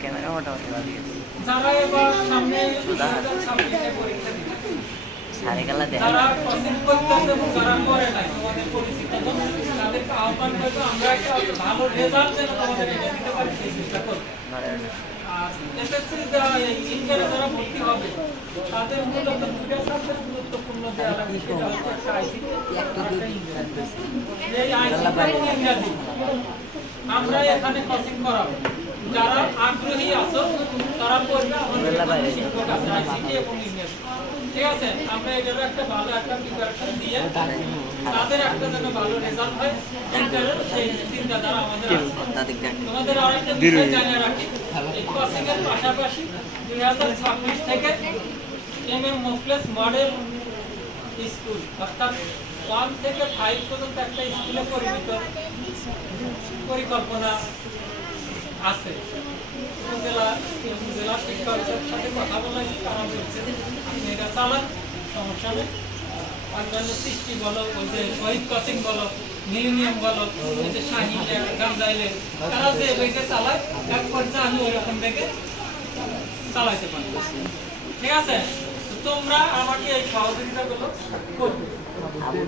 Camera মোটামুটি ভালো সাড়ে কালা দেখা তাদের মূলত দুটো সাবজেক্ট গুরুত্বপূর্ণ দেওয়া লাগবে একটা আইসিটি একটা এই আইসিটি ইংরেজি আমরা এখানে কোচিং করাবো। যারা আগ্রহী আছো তারা পড়বে আমাদের শিক্ষক আছে আইসিটি এবং ইংরেজি। ঠিক আছে? আমরা এটার একটা ভালো একটা প্রিপারেশন দিয়ে তাদের একটা যেন ভালো রেজাল্ট হয় ইন্টারের সেই চিন্তাধারা আমাদের আছে। তোমাদের আরেকটা বিষয় জানিয়ে রাখি এই কোচিং এর পাশাপাশি দুই হাজার ছাব্বিশ থেকে M M Mofles model school. অর্থাৎ ওয়ান থেকে ফাইভ পর্যন্ত একটা স্কুলে পরিণত পরিকল্পনা আছে। উপজেলা জেলা শিক্ষকের সাথে কথা বলা তারা বলছে আপনি এটা চালান, সমস্যা নেই। অন্যান্য সৃষ্টি বলো, ওই যে শহীদ কোচিং বলো, মিলিনিয়াম বলো, ওই যে শাহিন গান্দাইলে তারা যে ওইটা চালায়, এক পর্যায়ে আমি ওইরকম দেখে চালাইতে পারি ঠিক আছে? তোমরা আমাকে এই সহযোগিতাগুলো করবে ঠিক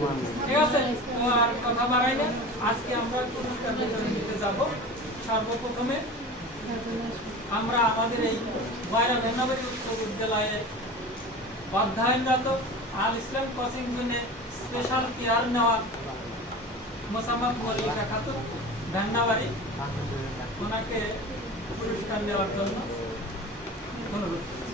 আর ইসলাম কোচিং স্পেশাল কেয়ার নেওয়া মোসাম্মদ মল্লিকা খাতুন ভেন্নাবাড়ি ওনাকে পুরস্কার দেওয়ার জন্য করছি।